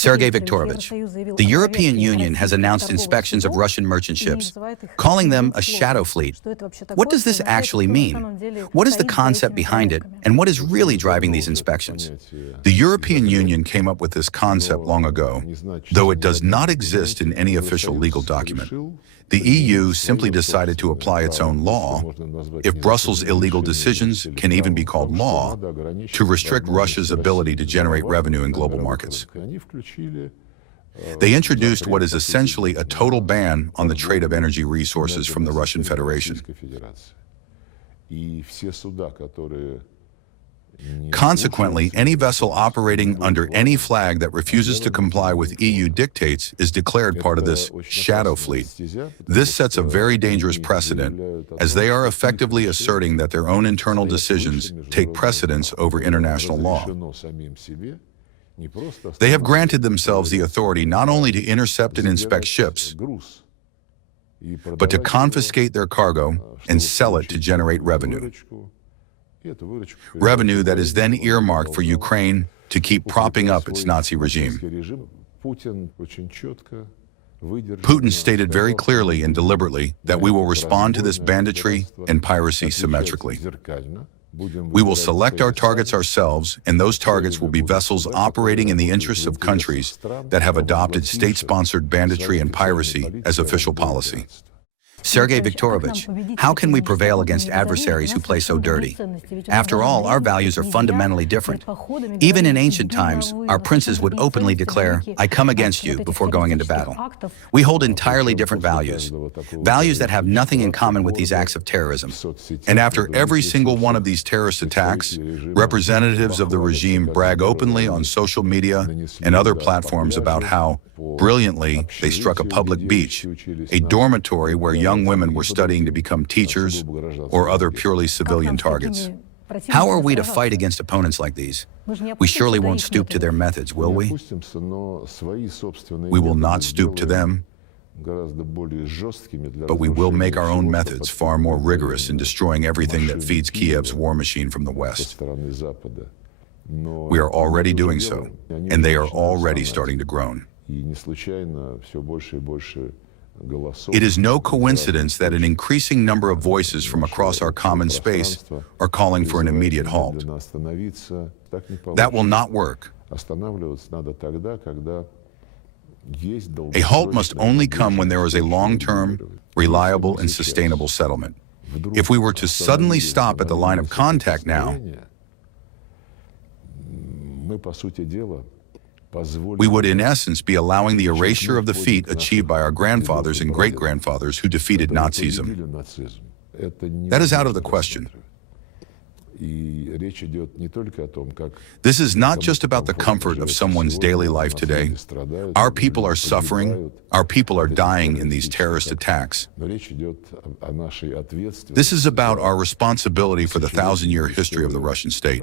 Sergei Viktorovich, the European Union has announced inspections of Russian merchant ships, calling them a shadow fleet. What does this actually mean? What is the concept behind it, and what is really driving these inspections? The European Union came up with this concept long ago, though it does not exist in any official legal document. The EU simply decided to apply its own law, if Brussels' illegal decisions can even be called law, to restrict Russia's ability to generate revenue in global markets. They introduced what is essentially a total ban on the trade of energy resources from the Russian Federation. Consequently, any vessel operating under any flag that refuses to comply with EU dictates is declared part of this shadow fleet. This sets a very dangerous precedent, as they are effectively asserting that their own internal decisions take precedence over international law. They have granted themselves the authority not only to intercept and inspect ships, but to confiscate their cargo and sell it to generate revenue. Revenue that is then earmarked for Ukraine to keep propping up its Nazi regime. Putin stated very clearly and deliberately that we will respond to this banditry and piracy symmetrically. We will select our targets ourselves, and those targets will be vessels operating in the interests of countries that have adopted state-sponsored banditry and piracy as official policy. Sergei Viktorovich, how can we prevail against adversaries who play so dirty? After all, our values are fundamentally different. Even in ancient times, our princes would openly declare, "I come against you," before going into battle. We hold entirely different values, values that have nothing in common with these acts of terrorism. And after every single one of these terrorist attacks, representatives of the regime brag openly on social media and other platforms about how, brilliantly, they struck a public beach, a dormitory where young women were studying to become teachers or other purely civilian targets. How are we to fight against opponents like these? We surely won't stoop to their methods, will we? We will not stoop to them, but we will make our own methods far more rigorous in destroying everything that feeds Kiev's war machine from the West. We are already doing so, and they are already starting to groan. It is no coincidence that an increasing number of voices from across our common space are calling for an immediate halt. That will not work. A halt must only come when there is a long-term, reliable, and sustainable settlement. If we were to suddenly stop at the line of contact now, we would in essence be allowing the erasure of the feat achieved by our grandfathers and great-grandfathers who defeated Nazism. That is out of the question. This is not just about the comfort of someone's daily life today. Our people are suffering, our people are dying in these terrorist attacks. This is about our responsibility for the 1,000-year history of the Russian state.